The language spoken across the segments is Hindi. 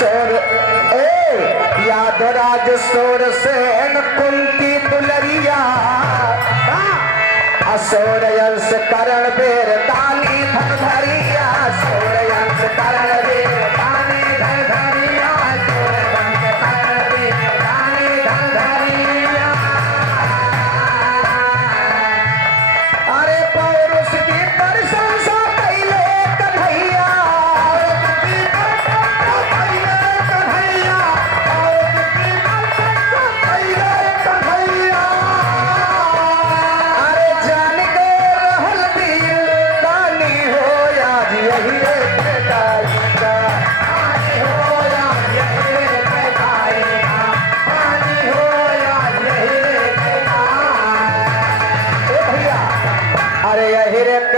सोर याद राज सोर सेन कुंती दुलरिया असोर यंस करण बेर ताली धन धरिया सोर यंस करण बेर ताली धन धरिया सोर यंस करण बेर ताली धन धरिया अरे पौरुष की प्रशंसा कैले कन्हैया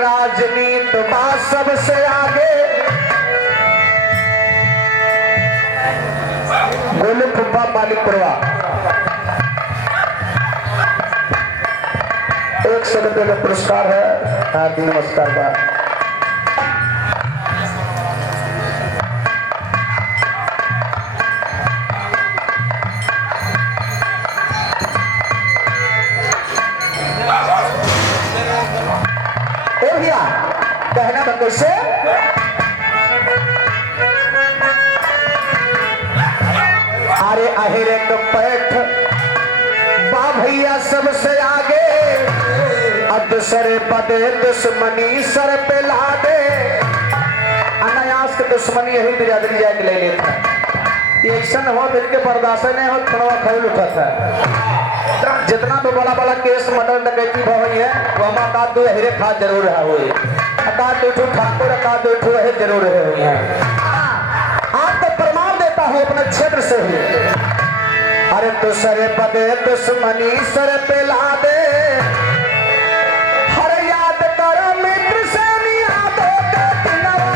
राजनीति बात सबसे आगे गोलू फुब्बा मालिकपुरवा 100 रुपये का पुरस्कार है। हार्दिक नमस्कार बा कहना बंदे से अरे अहिरे तो पैठ बा भैया सबसे आगे अब दूसरे पदे दुश्मनी सर पे ला दे अनायास के दुश्मनी यही बिरादरी जाके ले लेता है। एक्शन हो फिर के बर्दाश्त नहीं हो थोड़ा खौल उठा था। जितना भी बड़ा बड़ा केस मर्डर डकैती भई है वो हम का दो हिरे खा जरूर है हुई का दो ठाकुर का दो है जरूर है। आप तो प्रमाण देता हूँ अपने क्षेत्र से ही। अरे दूसरे पदे दुश्मनी सर पे ला दे हर याद कर मित्र से यादों के दिनवा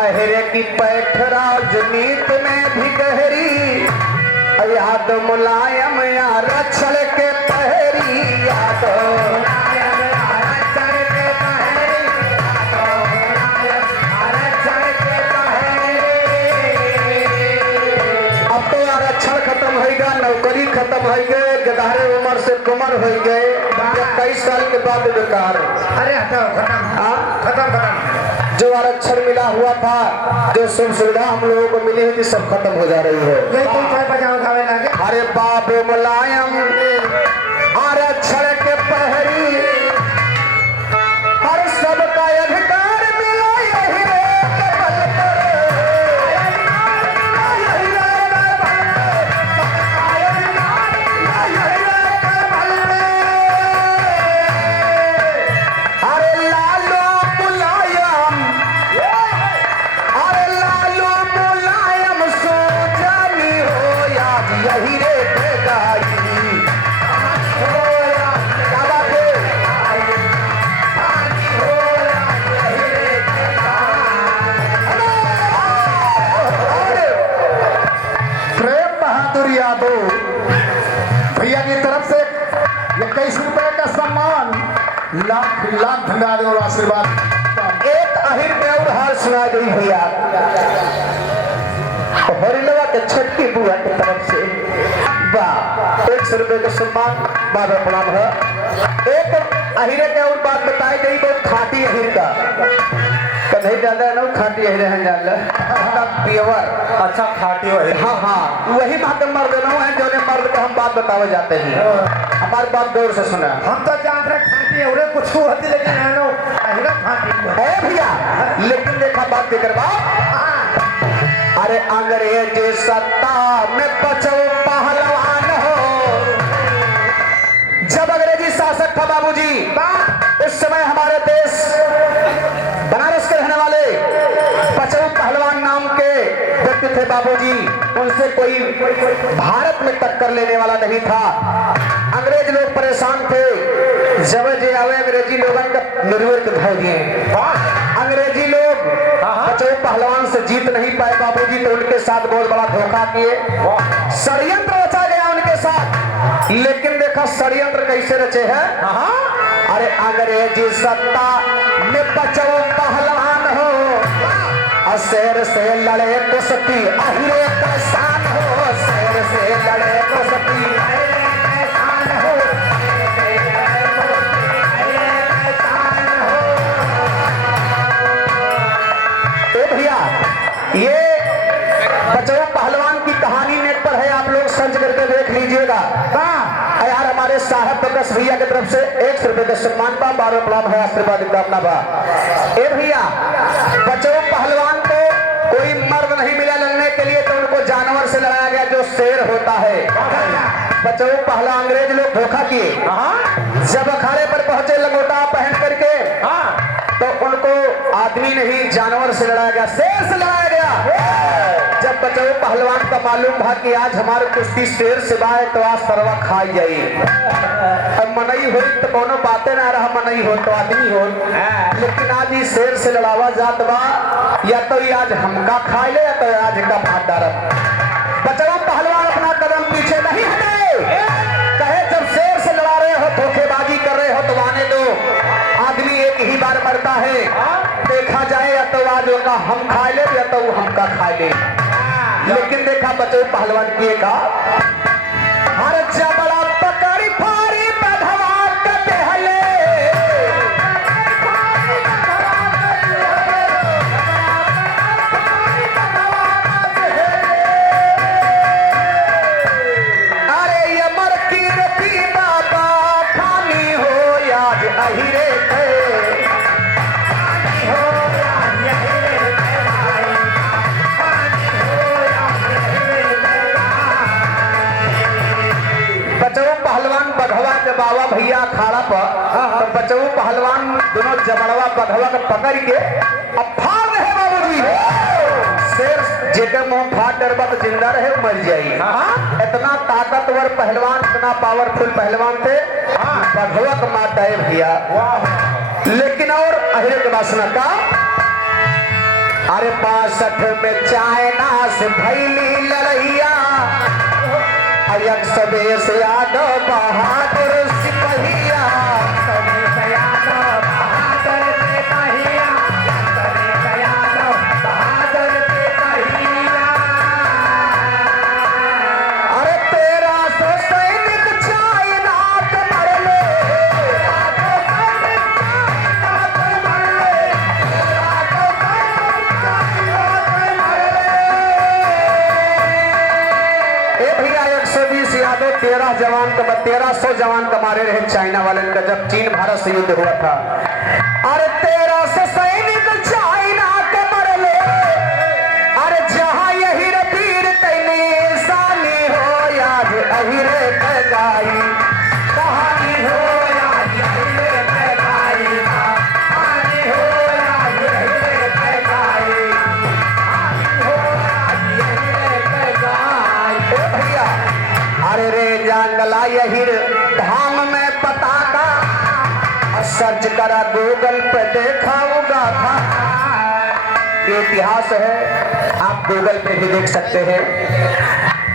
अहिरे की पैठ राजनीति में भी गहरी याद मुलायम यार छल के पहरी याद अब तो यार अक्षर खत्म हो गया नौकरी खत्म हो गए गदारे उम्र से कुमर हो गए 23 साल के बाद बेकार। अरे हटाओ खत्म जो आरक्षण मिला हुआ था जो सुख सुविधा हम लोगों को मिली है सब खत्म हो जा रही है। अरे बाबू मुलायम आरक्षण के पहरी हर सबका अधिकार मिला यही भैया की तरफ से 21 रुपए का सम्मान लाख लाख धन्यवाद और आशीर्वाद। एक अहिर में और हार सुना गई भैया हरिलवा के छठी बुआ की तरफ से 100 रुपए का सम्मान बाबा प्रणाम है। एक अहिरे के और बात बताई गई बहुत खाटी अहिर का कहीं ज्यादा ना खाटी अहिरे हैं जान पियवर अच्छा खाटी अहिर हाँ वही बात मर्द ना है जो मर्द का हम बात बतावे जाते हैं। हमारी बात गौर से सुना हम तो जान रहे खाटी है कुछ होती लेकिन है नो अहिरा खाटी है भैया लेकिन देखा बात देकर बात अरे अंग्रेज सत्ता में बचो पहलवान हो जब अंग्रेजी शासक था बाबूजी उस समय हमारे देश बनारस के रहने वाले बचो पहलवान नाम के के थे बाबूजी, उनसे कोई भारत में टक्कर लेने वाला नहीं था। अंग्रेज लोग परेशान थे, जब जे आवे अंग्रेजी लोगों का निर्वृत्त धर दिए। अंग्रेजी लोग बचाओ पहलवान से जीत नहीं पाए बाबूजी, तो उनके साथ बहुत बड़ा धोखा किए, षड्यंत्र रचा गया उनके साथ। लेकिन देखा षड्यंत्र कैसे रचे हैं। अरे अंग्रेजी सत्ता में बचाओ पहलवान हो, शेर से लड़े कुश्ती अहिरे पहचान हो, शेर से लड़े कुश्ती अहिरे पहचान हो, तो भैया ये बचाओ पहलवान की कहानी नेट पर है, आप लोग सर्च करके देख लीजिएगा। यार हमारे साहब प्रकाश भैया की तरफ से 100 रुपए का सम्मान बा, 12 प्रणाम है, आशीर्वाद कामना बा। ए भैया बचाओ पहलवान को कोई मर्द नहीं मिला लड़ने के लिए, तो उनको जानवर से लड़ाया गया जो शेर होता है। बचाओ पहला अंग्रेज लोग धोखा किए, जब अखाड़े पर पहुंचे लंगोटा पहन करके, तो उनको आदमी नहीं जानवर से लड़ाया गया, शेर से लड़ाया गया। जब बचाओ पहलवान का मालूम था कि आज हमारे कुश्ती शेर से बाए, तो आज सरवा खाई जाई। अब मनई हो तो कोनो बातें ना रहा, मनई हो तो आदमी हो, लेकिन आज ही शेर से लड़ावा जात बा, या तो ये आज हमका खाई ले, या तो आज का भात डारब। बचाओ पहलवान अपना कदम पीछे नहीं हटे, कहे जब शेर से लड़ा रहे हो, धोखेबाजी कर रहे हो, तो आने दो, आदमी एक ही बार मरता है, देखा जाए या तो आज का हम खा ले, या तो वो हमका खा ले। लेकिन देखा बचाओ पहलवान किए का, हर जबड़ा पकड़ी फारी बधवा कटे हले, अरे यमर की रती बाबा खानी हो याद अहिरे थे, बचाओ पहलवान बघवा के बाबा भैया अखाड़ा पर, तो बचाओ पहलवान दोनों जबड़वा बघवा के पकड़ के अब फाड़ रहे बाबूजी। शेर जेकर मुंह फाड़ डरबा तो जिंदा रहे मर जाई। इतना ताकतवर पहलवान, इतना पावरफुल पहलवान थे, बघवा का मारता है भैया। लेकिन और अहिरे के वासना का, अरे 65 में चाइना से भैली लड़ैया, अयक सबे से यादव बहादुर सिपहिया, सबे से यादव बहादुर सिपहिया, सबे से यादव बहादुर सिपहिया। अरे 1300 सैनिक चाइना के मरले, 1300 सैनिक चाइना के मरले, 1300 सैनिक चाइना के मरले। ए भैया 120 यादव 13 जवान का 1300 जवान का मारे रहे चाइना वाले का, जब चीन भारत से युद्ध हुआ था। अरे 1300 सैनिक चाइना के मरले, अरे जहां यही वीर तैने सानी हो याद अहिरे के गाई, कहानी हो याद अहिरे के गाई, कहानी हो याद अहिरे के गाई, कहानी हो याद अहिरे के गाई। ए भैया अरे रे जंगला यही धाम में पताका, सर्च करा गूगल पे देखा होगा था, ये इतिहास है, आप गूगल पे भी देख सकते हैं।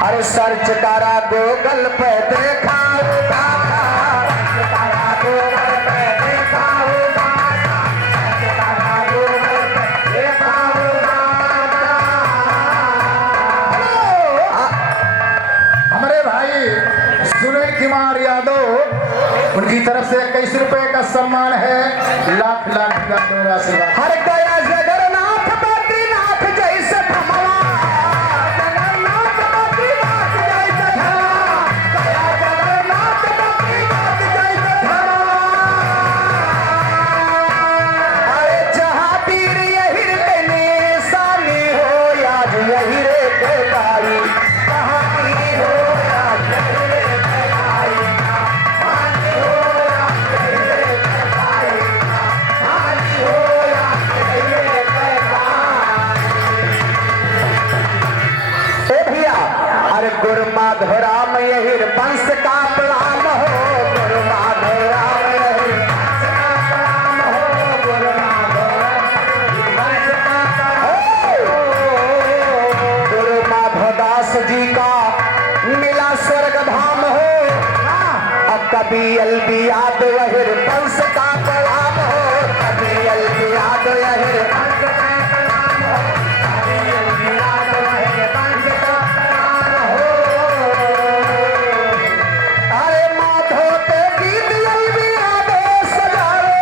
अरे सर्च करा गूगल पे देखा होगा था, सर्च करा गूगल पे देखा होगा था, सर्च करा गूगल पे देखा होगा था। हमारे भाई सुनील कुमार यादव, उनकी तरफ से 21 रुपए का सम्मान है, लाख लाख आशीर्वाद। हर गया जगन्नाथ बद्रीनाथ जैसे भमवा, जगन्नाथ बद्रीनाथ जैसे भमवा, गया जगन्नाथ बद्रीनाथ जैसे भमवा। अरे जहाँ वीर यही के निशानी हो याद यही रे के गाई, कहानी हो याद यही रे के गाई, कहानी हो याद यही रे के गाई, कहानी हो याद यही रे अरे गुरु माधव राम यही वंश का प्रणाम हो, गुरु माधव राम यही वंश का प्रणाम हो, गुरु माधव वंश का प्रणाम हो। गुरु माधव दास जी का मिला स्वर्ग धाम हो, अब कभी अलबी याद वही वंश का प्रणाम हो, कभी अलबी याद यही वंश का प्रणाम हो, कभी अलबी याद वही वंश का प्रणाम हो। अरे माधव के गीत अलबी याद सजाए,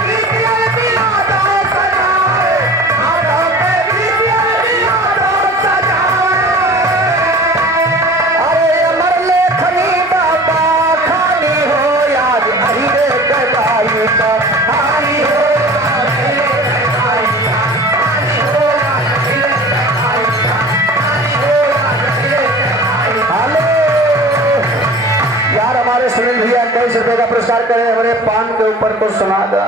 गीत अलबी याद सजाए, माधव के गीत अलबी याद सजाए। अरे अमर लेखनी बाबा खानी हो याद अहिरे गदाई का हानी हो, अहिरे गदाई का हानी हो, अहिरे गदाई का हानी हो, अहिरे गदाई। हेलो यार, हमारे सुनील भैया 21 रुपए का पुरस्कार करे, हमारे पान के ऊपर को सुना दा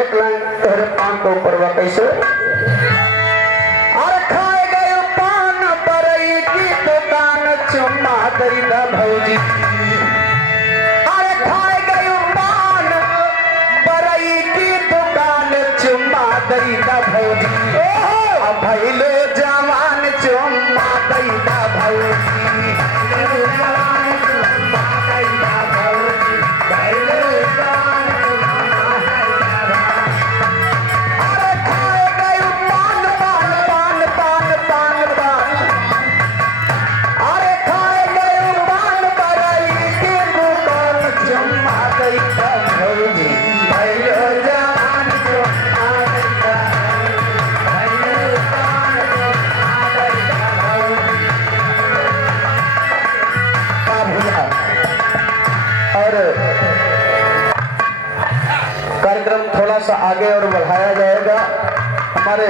एक लाइन तेरे पान के ऊपर हुआ कैसे। और खाए गए पान बरई की दुकान चुम्मा दई दा भौजी, अरे खाए गए पान बरई की दुकान चुम्मा दई दा भौजी, अब भैलो जवान चुम्मा दई दा भौजी, भैलो जवान चुम्मा दई दा भौजी, भैलो जवान चुम्मा दई दा भौजी। अरे खाए गए पान पान पान पान पान पान, अरे खाए गए पान बरई की दुकान चुम्मा दई दा भौजी, भैलो जवान चुम्मा दई दा भौजी, भैलो जवान चुम्मा दई दा भौजी। हाँ भैया, और कार्यक्रम थोड़ा सा आगे और बढ़ाया जाएगा। हमारे